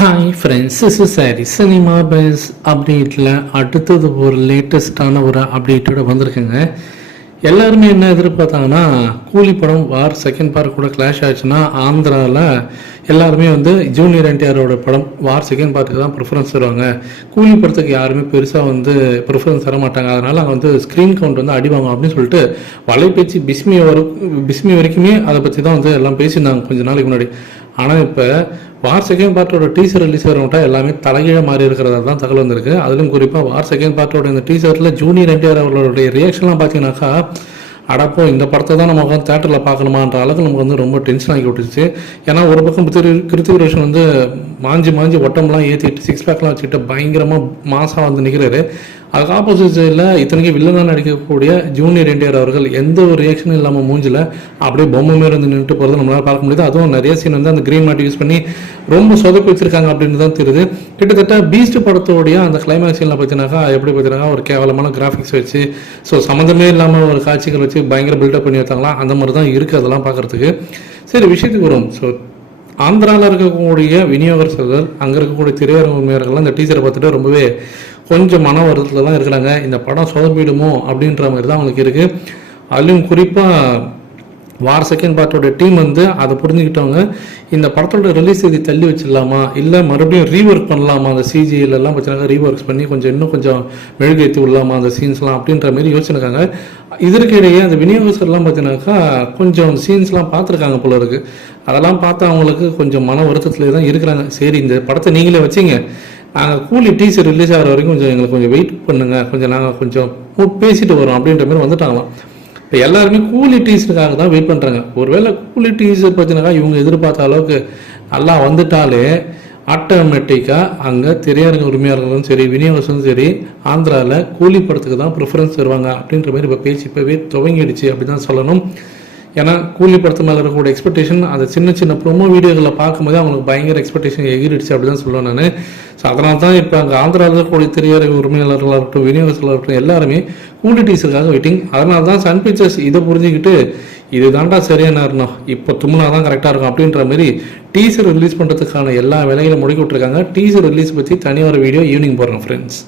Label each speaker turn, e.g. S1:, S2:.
S1: Hi friends is sorry cinema base அப்டேட்டில் அடுத்தது ஒரு லேட்டஸ்டான ஒரு அப்டேட்டோட வந்திருக்குங்க. எல்லாருமே என்ன எதிர்பார்த்தாங்கன்னா கூலி படம் வார் செகண்ட் பார்ட் கூட கிளாஷ் ஆச்சுன்னா ஆந்திராவில் எல்லாருமே வந்து ஜூனியர் என்டிஆரோட படம் வார் செகண்ட் பார்ட்டுக்கு தான் ப்ரிஃபரன்ஸ் தருவாங்க. கூலி படத்துக்கு யாருமே பெருசாக வந்து ப்ரிஃபரன்ஸ் தர மாட்டாங்க. அதனால் அங்கே வந்து ஸ்க்ரீன் கவுண்ட் வந்து அடிவாங்க அப்படின்னு சொல்லிட்டு வலைபேச்சு பிஸ்மி வரும் பிஸ்மி வரைக்குமே அதை பற்றி தான் வந்து எல்லாம் பேசியிருந்தாங்க கொஞ்ச நாளைக்கு முன்னாடி. ஆனால் இப்போ வார் செகண்ட் பார்ட்டோட டீசர் ரிலீஸ் வரவிட்டா எல்லாமே தலைகீழ மாறி இருக்கிறதா. தான் தகவல் வந்திருக்கு. அதிலும் குறிப்பாக வார் செகண்ட் பார்ட்டோட இந்த டீசரில் ஜூனியர் என்டிஆர் அவர்களுடைய ரியாக்ஷன்லாம் பார்த்தீங்கன்னாக்கா அடப்போ இந்த படத்தை தான் நம்ம வந்து தேட்டரில் பார்க்கணுமான்ற அளவுக்கு நமக்கு வந்து ரொம்ப டென்ஷன் ஆகி விட்டுச்சு. ஏன்னா ஒரு பக்கம் கிருத்திக் ரோஷன் வந்து மாஞ்சி மாஞ்சி ஒட்டம்லாம் ஏற்றிட்டு சிக்ஸ் பேக்லாம் வச்சுக்கிட்டு பயங்கரமாக மாசாக வந்து நிற்கிறாரு அதுக்கு ஆப்போசிட் சைடில் இத்தனைக்கு வில்லனாக நடிக்கக்கூடிய ஜூனியர் என்டிஆர் அவர்கள் எந்த ஒரு ரியாக்ஷனும் இல்லாமல் மூஞ்சில் அப்படியே பொம்மை மாரி வந்து நின்றுட்டு போகிறது நம்மளால் பார்க்க முடியுது. அதுவும் நிறைய சீன் வந்து அந்த க்ரீன் மேட் யூஸ் பண்ணி ரொம்ப சொதப்பி வச்சிருக்காங்க அப்படின்னு தான் தெரியுது. கிட்டத்தட்ட பீஸ்ட் படத்தோடைய அந்த கிளைமேக்ஸ் சீனில் பார்த்தீங்கன்னாக்கா எப்படி பார்த்தீங்கன்னா ஒரு கேவலமான கிராஃபிக்ஸ் வச்சு ஸோ சம்மந்தமே இல்லாமல் ஒரு காட்சிகள் வச்சு பயங்கர பில்டப் பண்ணி வைத்தாங்களா அந்த மாதிரி தான் இருக்குது அதெல்லாம் பார்க்குறதுக்கு. சரி விஷயத்துக்கு வரும் ஸோ ஆந்திராவில் இருக்கக்கூடிய விநியோகஸ்தர்கள் அங்கே இருக்கக்கூடிய திரையரங்கு உரிமையாளர்கள்லாம் இந்த டீச்சரை பார்த்துட்டு ரொம்பவே கொஞ்சம் மன வருத்தத்தில் தான் இருக்கிறாங்க. இந்த படம் சொதப்பிடுமோ அப்படின்ற மாதிரி தான் அவங்களுக்கு இருக்குது அதுலேயும் குறிப்பாக வார் செகண்ட் பார்ட்டோட டீம் வந்து அதை புரிஞ்சுக்கிட்டவங்க இந்த படத்தோட ரிலீஸ் தேதி தள்ளி வச்சிடலாமா? இல்லை மறுபடியும் ரீஒர்க் பண்ணலாமா அந்த சிஜியிலெல்லாம் பார்த்தீங்கன்னா ரீஒர்க்ஸ் பண்ணி கொஞ்சம் இன்னும் கொஞ்சம் மெழுகேற்றி விடலாமா அந்த சீன்ஸ்லாம் அப்படின்ற மாதிரி யோசிச்சிருக்காங்க. இதற்கிடையே அந்த விநியோகஸ்தர்லாம் பார்த்தீங்கன்னாக்கா கொஞ்சம் சீன்ஸ்லாம் பார்த்துருக்காங்க போல இருக்குது அதெல்லாம் பார்த்து அவங்களுக்கு கொஞ்சம் மன வருத்தத்தில் தான் இருக்கிறாங்க. சரி இந்த படத்தை நீங்களே வச்சிங்க. நாங்கள் கூலி டீசர் ரிலீஸ் ஆகிற வரைக்கும் கொஞ்சம் எங்களுக்கு கொஞ்சம் வெயிட் பண்ணுங்கள் கொஞ்சம் நாங்கள் கொஞ்சம் பேசிட்டு வரோம் அப்படின்ற மாதிரி வந்துட்டாங்களாம். இப்போ எல்லாருமே கூலி டீசருக்காக தான் வெயிட் பண்ணுறாங்க ஒருவேளை கூலி டீசர் பார்த்தீங்கன்னாக்கா இவங்க எதிர்பார்த்த அளவுக்கு நல்லா வந்துட்டாலே ஆட்டோமேட்டிக்காக அங்கே திரையரங்க உரிமையாளர்களும் சரி விநியோகஸ்தும் சரி ஆந்திராவில் கூலி படத்துக்கு தான் ப்ரிஃபரன்ஸ் தருவாங்க அப்படின்ற மாதிரி இப்போ பேச்சு இப்போவே துவங்கிடுச்சு அப்படி தான் சொல்லணும். ஏன்னா கூலி படத்து மேலே இருக்கக்கூடிய எக்ஸ்பெக்டேஷன் அந்த சின்ன சின்ன ப்ரொமோ வீடியோகளை பார்க்கும்போது அவங்களுக்கு பயங்கர எக்ஸ்பெக்டேஷன் எகிரிடுச்சு அப்படி தான் சொல்லுவேன் நான். ஸோ அதனால தான் இப்போ அங்கே ஆந்திராவில் இருக்கக்கூடிய திரையரங்க உரிமையாளர்களாக இருக்கட்டும் விநியோகஸ்தர்களாக இருக்கட்டும் எல்லாருமே கூலி டீசருக்காக வெயிட்டிங் அதனால தான் சன் பிக்சர்ஸ் இதை புரிஞ்சுக்கிட்டு இது தாண்டா சரியான இருந்தோம் இப்போ தும்னா தான் கரெக்டாக இருக்கும். அப்படின்ற மாதிரி டீசர் ரிலீஸ் பண்ணுறதுக்கான எல்லா வேலைகளும் முடக்கி விட்ருக்காங்க டீசர் ரிலீஸ் பற்றி தனியாக ஒரு வீடியோ ஈவினிங் போடுறேன் ஃப்ரெண்ட்ஸ்